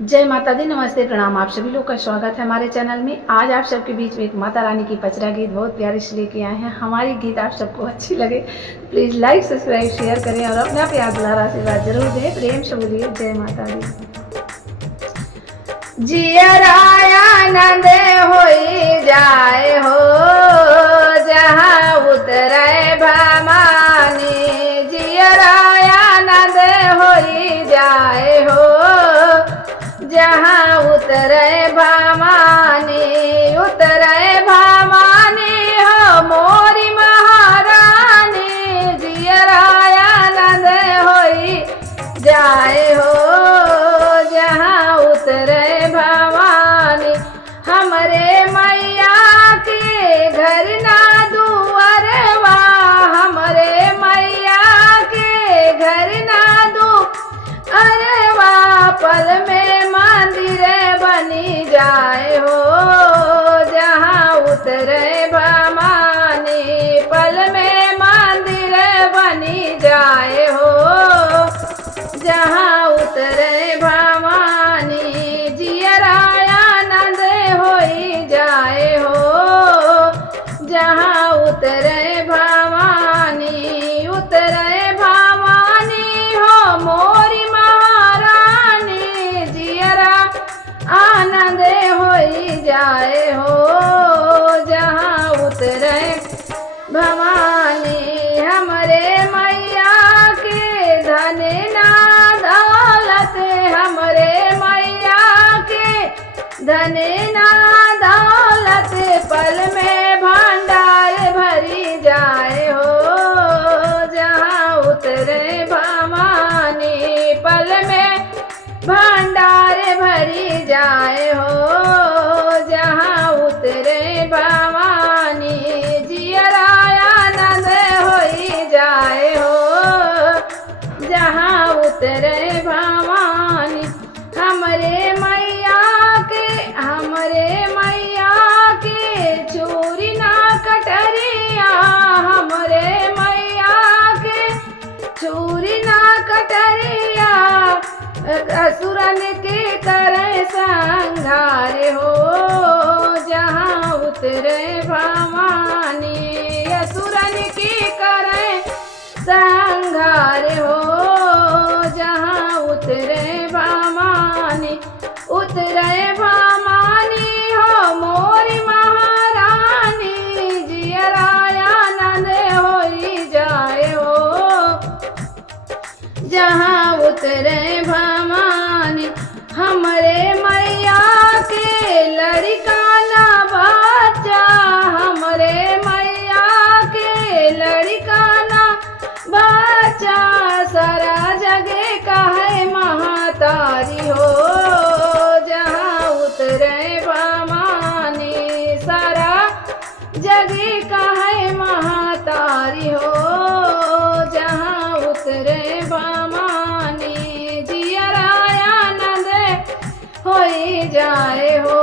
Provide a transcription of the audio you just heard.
जय माता दी, नमस्ते, प्रणाम। आप सभी लोग का स्वागत है हमारे चैनल में। आज आप सबके बीच में एक माता रानी की पचरा गीत बहुत प्यारी से लेके आए हैं। हमारी गीत आप सबको अच्छी लगे प्लीज़ लाइक, सब्सक्राइब, शेयर करें और अपना प्यार दुलार आशीर्वाद जरूर दें। प्रेम से बोलिए जय माता दी। जियरानंद होई जाए हो जहाँ उतरे भवानी, जियरानंद होई जाए हो जहाँ उतरे भवानी, उतरे भवानी हो मोरी महारानी, जियरानंद होई जाए हो जहाँ उतरे भवानी। हमरे मैया के घर ना दुआरवा, हमरे मैया के घर ना दुआरवा, पल में मंदिर बनी जाए हो जहाँ उतरे भवानी, पल में मंदिर बनी जाए हो जहाँ उतरे भवानी, जियरानंद होई जाए हो जहाँ उतरे भवानी, उतरे भवानी हो मोरी महारानी, जियरा आनंद होई जाए हो जहाँ उतरे भवानी। हमरे मैया के धन ना दौलत, हमरे मैया के धन ना दौलत, पल में भंडार भरी जाए हो जहाँ उतरे भवानी, पल में भंडार भरी जाए हो जहाँ उतरे भवानी, जियरानंद होई जाए हो जहाँ उतरे भवानी। हमरे मैया के चूरी ना कटरिया, हमरे मैया के चूरी ना कटरिया, असुरन के करे संघार हो जहाँ उतरे भवानी, असुरन के करे संघार हो जहाँ उतरे भवानी, उतरे भवानी हो मोरी महारानी, जियरानंद होई जाए हो जहाँ उतरे भवानी। हमरे मैया के लड़का ना बच्चा, हमरे मैया के लड़का ना बच्चा, सारा जगह का है महातारी हो जहाँ उतरे भवानी, सारा जगह का है महातारी हो जहाँ उतरे भवानी, जियरानंद होई जाए हो